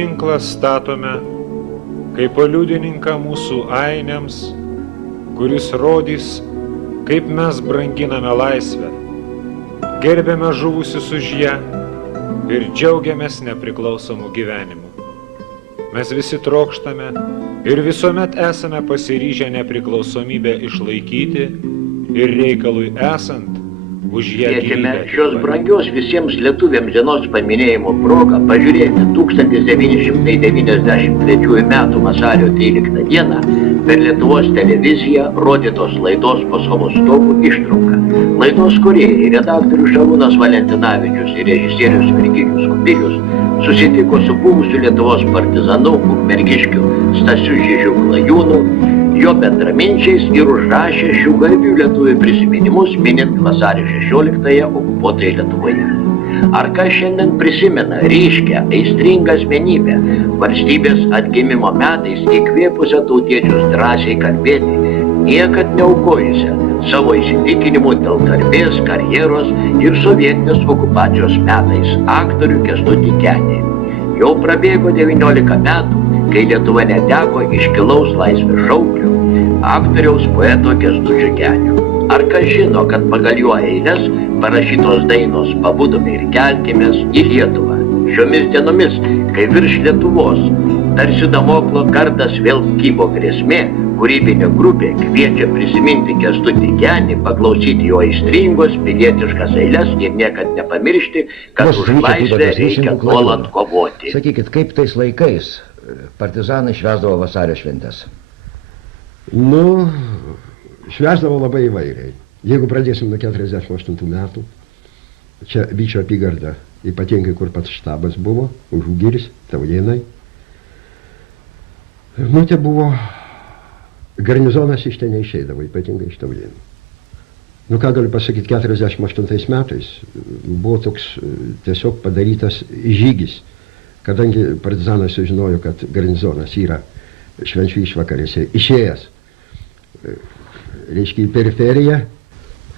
paminklą statome kaip paliudininką mūsų ainiams, kuris rodys, kaip mes branginame laisvę, gerbiame žuvusius už ją ir džiaugiamės nepriklausomų gyvenimu. Mes visi trokštame ir visuomet esame pasiryžę nepriklausomybę išlaikyti ir reikalui esant už ją Kviečiame gyvybę. šios brangios visiems lietuviams dienos paminėjimo progą pažiūrėti 1993 metų vasario 13 dieną per Lietuvos televiziją rodytos laidos Po savo stogu ištrauką. Laidos kūrėjai redaktorius Šarūnas Valentinavičius ir režisierius Virginijus Kubilius susitiko su buvusiu Lietuvos partizanu ukmergiškiu Stasiu Žižiu Klajūnu, jo bendraminčiais ir užrašė šių garbių lietuvių prisiminimus minint vasario 16-ąją okupuotoje Lietuvoje. Ar kas šiandien prisimena ryškią, aistringą asmenybę, valstybės atgimimo metais įkvėpusią tautiečius drąsiai kalbėti, niekad neaukojusią savo įsitikinimų dėl garbės, karjeros ir sovietinės okupacijos metais aktorių Kęstutį Genį. Jau prabėgo 19 metų, kai Lietuva neteko iškilaus laisvės šauklio, aktoriaus poeto Kęstučio Genio. Ar kas žino, kad pagal jo eiles parašytos dainos Pabudome ir kelkimės į Lietuvą. Šiomis dienomis, kai virš Lietuvos tarsi Damoklo kardas vėl kybo grėsmė, kūrybinė grupė kviečia prisiminti Kęstutį Genį, paklausyti jo aistringos pilietiškas eiles ir niekad nepamiršti, kad už laisvę reikia nuolat kovoti. Sakykit, kaip tais laikais partizanai švęsdavo vasario šventes? Nu, švęsdavo labai įvairiai. Jeigu pradėsim nuo 48 metų, čia Vyčio apygarda, ypatingai kur pats štabas buvo, Užugiris, Taujėnai. Nu, tai buvo garnizonas iš ten neišeidavo, ypatingai iš Taujėnų. Nu, ką galiu pasakyti, 48 metais buvo toks tiesiog padarytas žygis, kadangi partizanai sužinojo, kad garnizonas yra švenčių išvakarėse išėjęs, reiškia, į periferiją,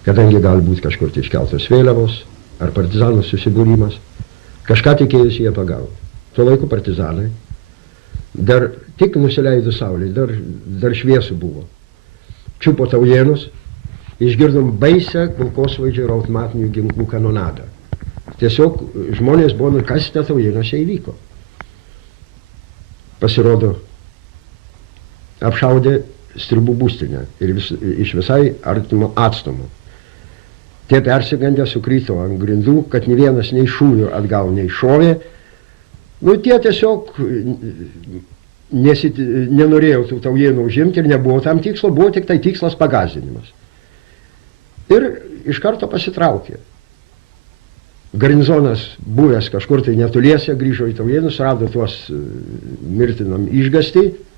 kadangi gali būti kažkur tai iškeltos vėliavos ar partizanų susibūrimas, kažką tikėjusi jie pagavo. Tuo laiku partizanai dar tik nusileidus saulei, dar šviesu buvo. Čiupo Taujėnus, išgirdom baisią kulkosvaidžio ir automatinių ginklų kanonadą. Tiesiog žmonės buvo, kas te Taujėnuose įvyko. Pasirodo, apšaudė Stribų būstinę ir iš visai artimo atstumo. Tie persigandę sukryto ant grindų, kad nė vienas nei šūvio atgal nei šovė. Nu, tie tiesiog nenorėjo tų Taujėnų užimti ir nebuvo tam tikslo, buvo tik tai tikslas pagąsdinimas. Ir iš karto pasitraukė. Garnizonas buvęs kažkur tai netoliese, grįžo į Taujėnus, rado tuos mirtinam išgąstį,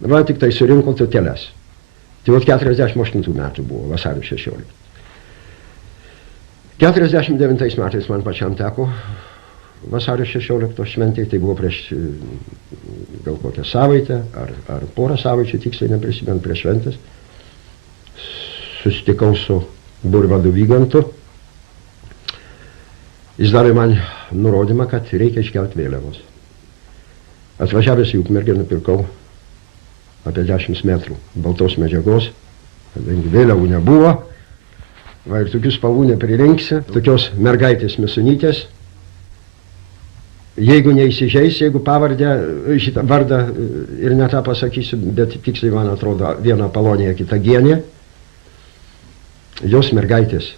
va tik tai surinko tauteles. Tai vat 48 metų buvo, vasario 16. 49 metais man pačiam teko vasario 16 šventėje, tai buvo prieš gal kokią savaitę ar porą savaičių, tiksliai neprisimenu, prieš šventės. Susitikau su burvadu Vygantu. Jis davė man nurodymą, kad reikia iškelti vėliavos. Atvažiavęs į Ukmergę nupirkau apie 10 metrų baltos medžiagos, kadangi vėliavų nebuvo, va ir tokių spalvų nepririnksi, tokios mergaitės Misunytės. Jeigu neįsižeis, jeigu pavardę, šitą vardą ir ne tą pasakysiu, bet tiksliai man atrodo viena Apolonija, kita Gienė, jos mergaitės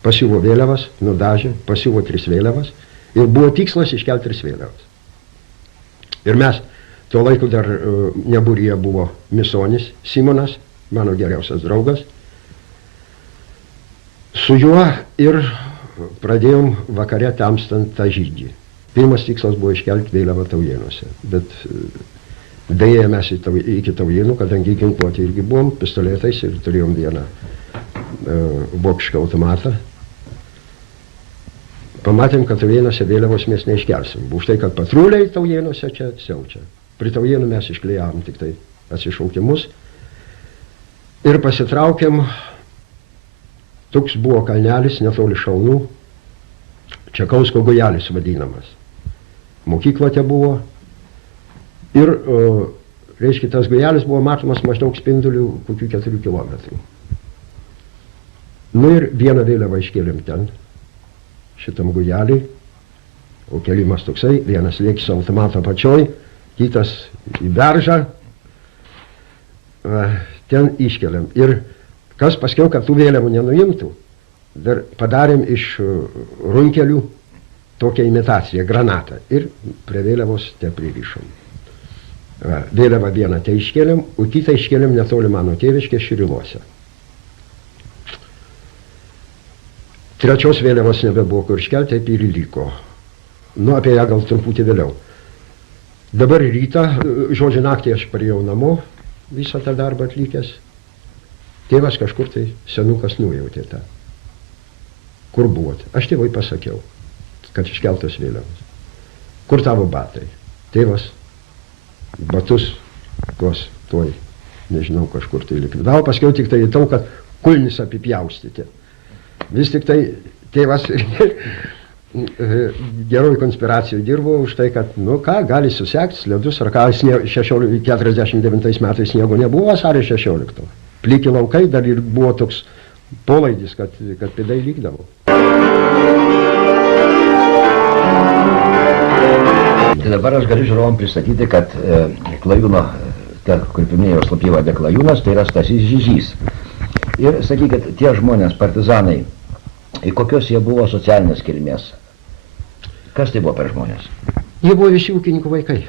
pasiuvo vėliavas, nudažė, pasiuvo 3 vėliavas ir buvo tikslas iškelti 3 vėliavas. Ir mes tuo laiku dar nebūryje buvo Misonis Simonas, mano geriausias draugas. Su juo ir pradėjom vakare tamstant tą žygį. Pirmas tikslas buvo iškelti vėliavą Taujėnuose, bet dėję mes iki Taujėnų, kadangi ginkluoti irgi buvom pistoletais ir turėjom vieną vokišką automatą. Pamatėm, kad Taujėnuose vėliavos mes neiškelsim. Už tai, kad patruliai Taujėnuose čia siaučia. Prie Taujėnų mes išklijavom tik tai atsišaukimus ir pasitraukėm. Toks buvo kalnelis netoli Šaunų, Čekausko gojelis vadinamas. mokykla te buvo. Ir, reiškia, tas gujelis buvo matomas maždaug spindulių kokių 4 kilometrų. Nu ir vieną vėliavą iškėlėm ten, šitam gujelį, o kelimas toksai, vienas lėkis automato pačioj, kitas į beržą, ten iškeliam. Ir kas paskiau, kad tų vėliavų nenuimtų, dar padarėm iš runkelių tokią imitaciją, granatą. Ir prie vėliavos te pririšom. Vėliavą vieną te iškeliam, o kitą iškeliam netoli mano tėviškės Širiluose. Trečios vėliavos nebebuvo kur iškelti, taip ir liko. Nu, apie ją gal truputį vėliau. Dabar rytą, žodžiu, naktį aš parėjau namo, visą tą darbą atlikęs. Tėvas kažkur tai senukas nujautė tą. Kur buvot? Aš tėvui pasakiau, kad iškeltos vėliavos. Kur tavo batai? Tėvas batus, tuos, tuoj, nežinau, kažkur tai likvidavo. Paskiau tik tai įtau, kad kulnis apipjaustyti. Vis tik tai tėvas geroj konspiracijoj dirbo už tai, kad, nu ką, gali susekti ledus, ar ką, 49 metais sniego nebuvo vasario 16. Pliki laukai, dar ir buvo toks polaidis, kad pėdai likdavo. Tai dabar aš galiu žiūrovom pristatyti, kad Klajūno, kur pirminėjo slapyvardė Klajūnas, tai yra Stasys Žižys. Ir sakykit, tie žmonės, partizanai, į kokios jie buvo socialinės kilmės? Kas tai buvo per žmonės? Jie buvo visi ūkininkų vaikai.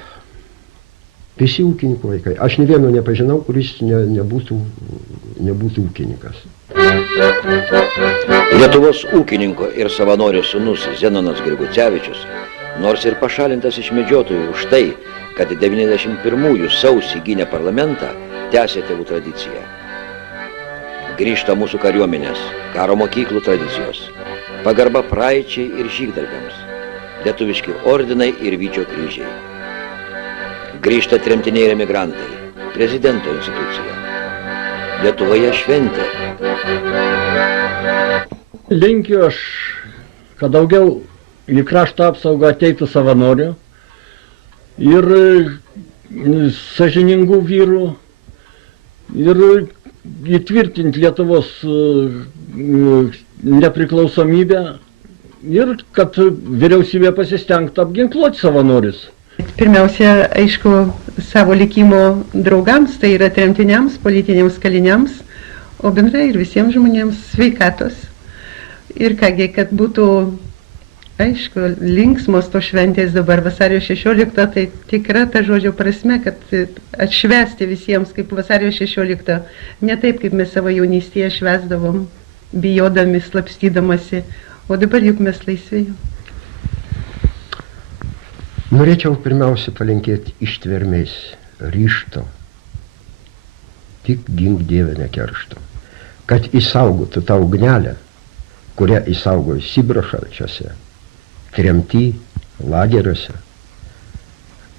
Visi ūkininkų vaikai. Aš ne vieno nepažinau, kuris nebūtų ūkininkas. Lietuvos ūkininko ir savanorio sūnus Zenonas Grigucevičius, nors ir pašalintas iš medžiotojų už tai, kad 91 sausį gynė parlamentą, tęsė tėvų tradiciją. Grįžta mūsų kariuomenės, karo mokyklų tradicijos, pagarba praeičiai ir žygdarbiams, lietuviški ordinai ir Vyčio kryžiai. Grįžta tremtiniai ir emigrantai, prezidento institucija. Lietuvoje šventė. Linkiu aš, kad daugiau į krašto apsaugą ateitų savanorių ir sąžiningų vyrų ir įtvirtinti Lietuvos nepriklausomybę ir kad vyriausybė pasistengtų apginkluoti savanorius. Pirmiausia, aišku, savo likimo draugams, tai yra tremtiniams, politiniams kaliniams, o bendrai ir visiems žmonėms sveikatos. Ir kągi, kad būtų, aišku, linksmos to šventės dabar vasario 16, tai tikra ta žodžio prasme, kad atšvęsti visiems kaip vasario 16, ne taip, kaip mes savo jaunystėje švęsdavom, bijodami, slapstydamasi, o dabar juk mes laisvėjom. Norėčiau pirmiausia palinkėti ištvermės, ryžto, tik gink Dieve nekeršto, kad įsaugotų tą ugnelę, kurią įsaugojo Sibiro šalčiuose, tremty, lageriuose,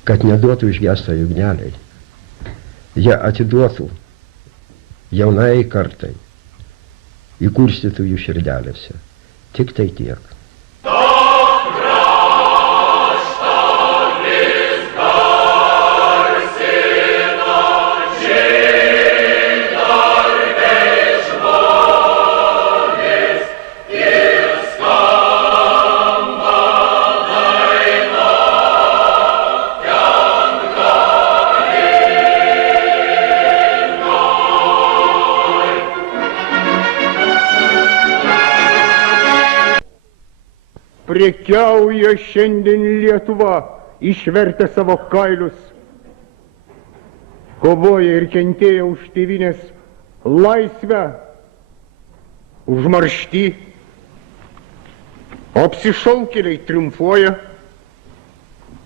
kad neduotų išgesti ugneliai, jie atiduotų jaunai kartai, įkurstytų jų širdelėse. Tik tai tiek. Prekiauja šiandien Lietuva, išvertė savo kailius, kovoja ir kentėja už tėvynės laisvę, užmaršti, o apsišaukėliai triumfuoja,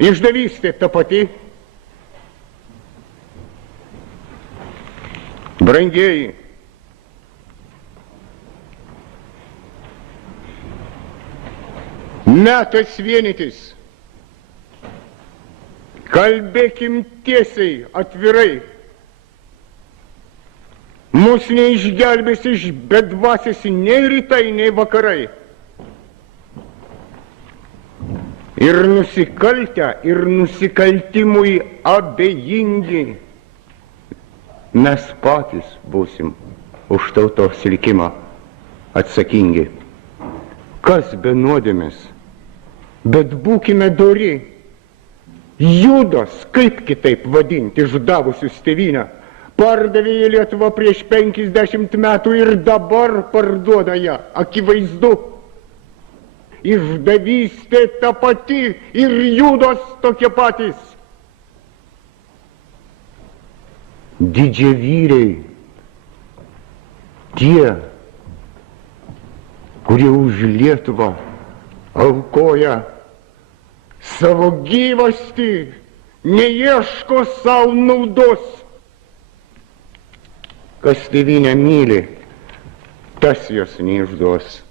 išdavystė ta pati. Brangieji, metas vienytis. Kalbėkim tiesiai, atvirai. Mus neišgelbės iš bedvasės nei rytai, nei vakarai. ir nusikaltę, ir nusikaltimui abejingi. Mes patys būsim už tautos likimą atsakingi. Kas be nuodėmės, bet būkime dori. Judas, kaip kitaip vadinti išdavusius tėvynę, pardavė į Lietuvą prieš 50 metų ir dabar parduoda ją, akivaizdu. Išdavystė ta pati ir Judas tokie patys. Didžiavyriai, tie, kurie už Lietuvą aukoja savo gyvastį, neieško savo naudos. Kas tėvynę myli, tas jos neišduos.